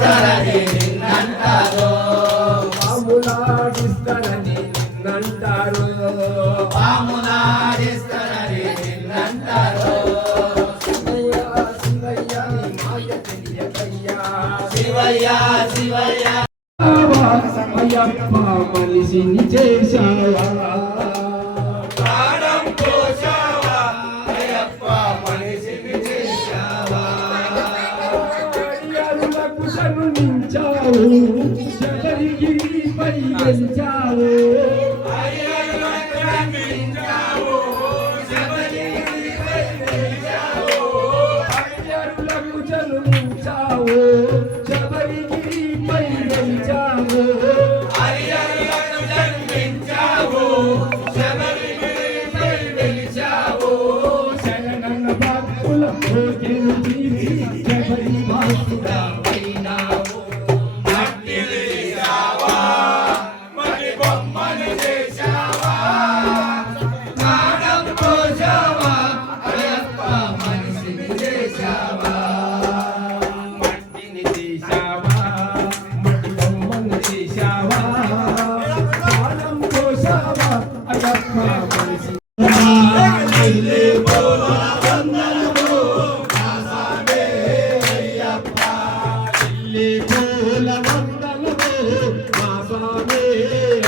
ఆడిస్తారని నిన్నంటారు. పాములాడిస్తారని నిన్నంటారు. పాములాడిస్తారని మనిషిని చేశావా Tennessee.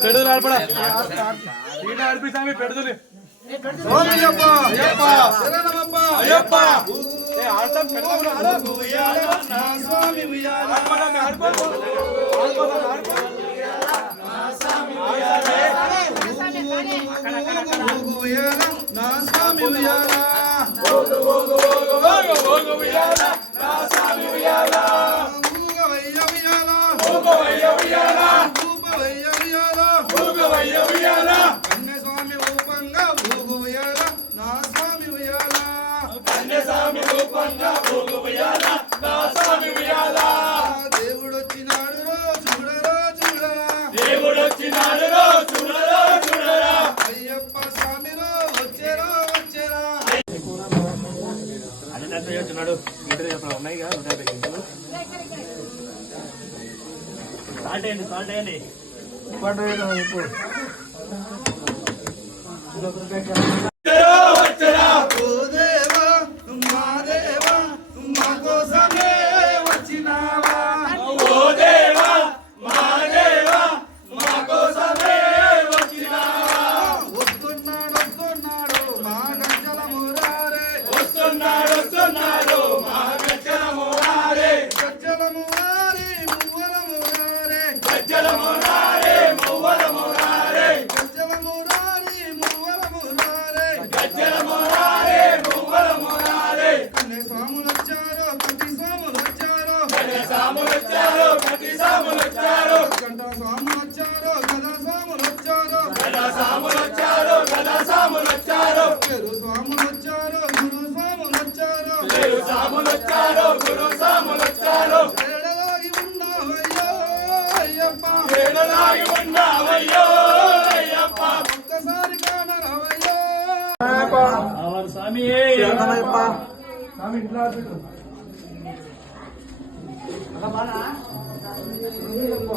పెడుదలు ఆడపడా ఆడిపి స్వామి పెడుదలు అయ్యప్ప అయ్యప్ప అయ్యప్ప ఆడతాం స్వామి ఆడిపోదాం ఆడిపోదాం ఆడిపోదాం నా స్వామి Mango Milana. అక్కడ ఉన్నాయి కదా? నూట యాభై కేజీలు సాల్ట్ వేయండి సాల్ట్ వేయండి ఇప్పుడు సాములు వచ్చారు గురు సాములు వచ్చారు గురు సాములు వచ్చారు గురు సాములు వచ్చారు గురు సాములు వచ్చారు ఏడలాగి ఉన్నావయ్యో అయ్యప్ప ఏడలాగి ఉన్నావయ్యో అయ్యప్ప ఒక్కసారి కానరవయ్యో అవర్ స్వామి శరణమయ్యప్ప స్వామి ఇట్లా అటు అలా బాలా అయ్యప్ప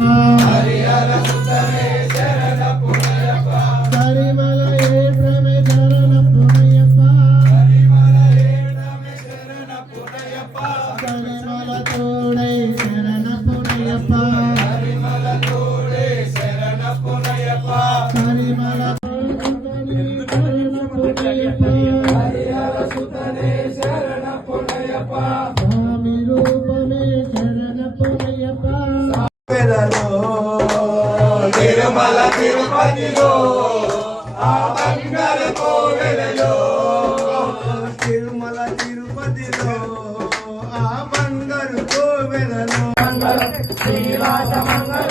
ஹரிஹர சுந்தரே తిరుపతిలో ఆ బంగారు కోవెలలో తిరుమల తిరుపతిలో ఆ బంగారు కోవెలలో స్వామియే